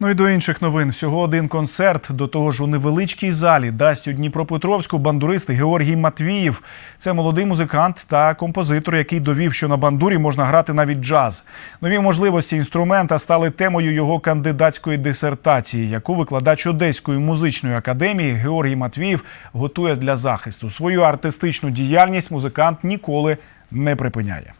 Ну і до інших новин. Всього один концерт. До того ж, у невеличкій залі дасть у Дніпропетровську бандурист Георгій Матвіїв. Це молодий музикант та композитор, який довів, що на бандурі можна грати навіть джаз. Нові можливості інструмента стали темою його кандидатської дисертації, яку викладач Одеської музичної академії Георгій Матвіїв готує для захисту. Свою артистичну діяльність музикант ніколи не припиняє.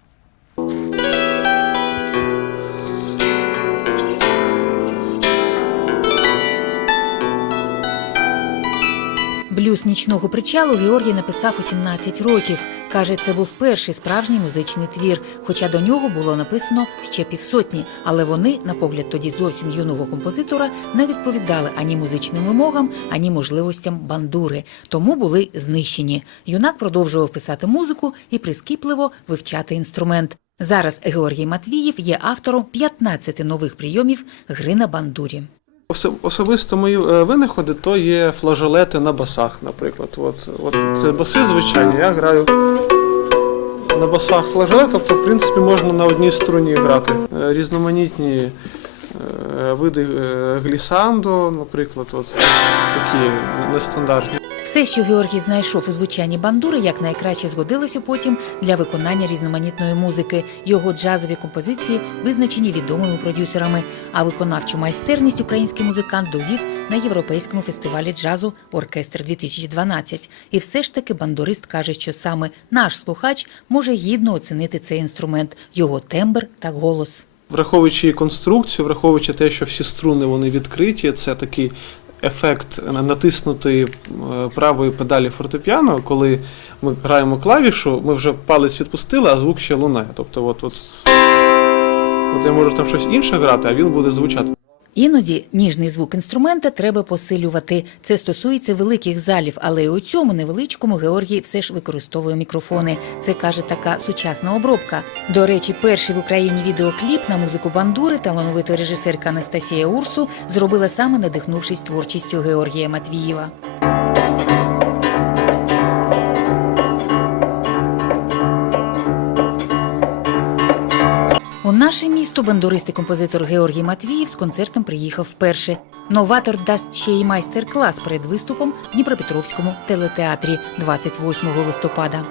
Блюз нічного причалу Георгій написав у 17 років. Каже, це був перший справжній музичний твір, хоча до нього було написано ще півсотні. Але вони, на погляд тоді зовсім юного композитора, не відповідали ані музичним вимогам, ані можливостям бандури, тому були знищені. Юнак продовжував писати музику і прискіпливо вивчати інструмент. Зараз Георгій Матвіїв є автором 15 нових прийомів гри на бандурі. Осо- Особисто мої е, винаходи то є флажолети на басах, наприклад. От, от це баси звичайні, я граю на басах флажолет, тобто, в принципі, можна на одній струні грати. Е, Різноманітні е, види глісандо, наприклад, от такі нестандартні. Все, що Георгій знайшов у звучанні бандури, якнайкраще згодилося потім для виконання різноманітної музики. Його джазові композиції визначені відомими продюсерами. А виконавчу майстерність український музикант довів на європейському фестивалі джазу Оркестр 2012 І все ж таки бандурист каже, що саме наш слухач може гідно оцінити цей інструмент, його тембр та голос. Враховуючи конструкцію, враховуючи те, що всі струни вони відкриті, це такий ефект натиснути е, правої педалі фортепіано, коли ми граємо клавішу, ми вже палець відпустили, а звук ще лунає. Тобто, от, от, от я можу там щось інше грати, а він буде звучати. Іноді ніжний звук інструмента треба посилювати. Це стосується великих залів, але й у цьому невеличкому Георгій все ж використовує мікрофони. Це каже така сучасна обробка. До речі, перший в Україні відеокліп на музику бандури талановита режисерка Анастасія Урсу зробила саме надихнувшись творчістю Георгія Матвієва. Наше місто бандурист і композитор Георгій Матвіїв з концертом приїхав вперше. Новатор дасть ще й майстер-клас перед виступом в Дніпропетровському телетеатрі 28 листопада.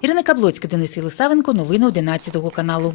Ірина Каблоцька, Денис Єлисавенко, новини 11 каналу.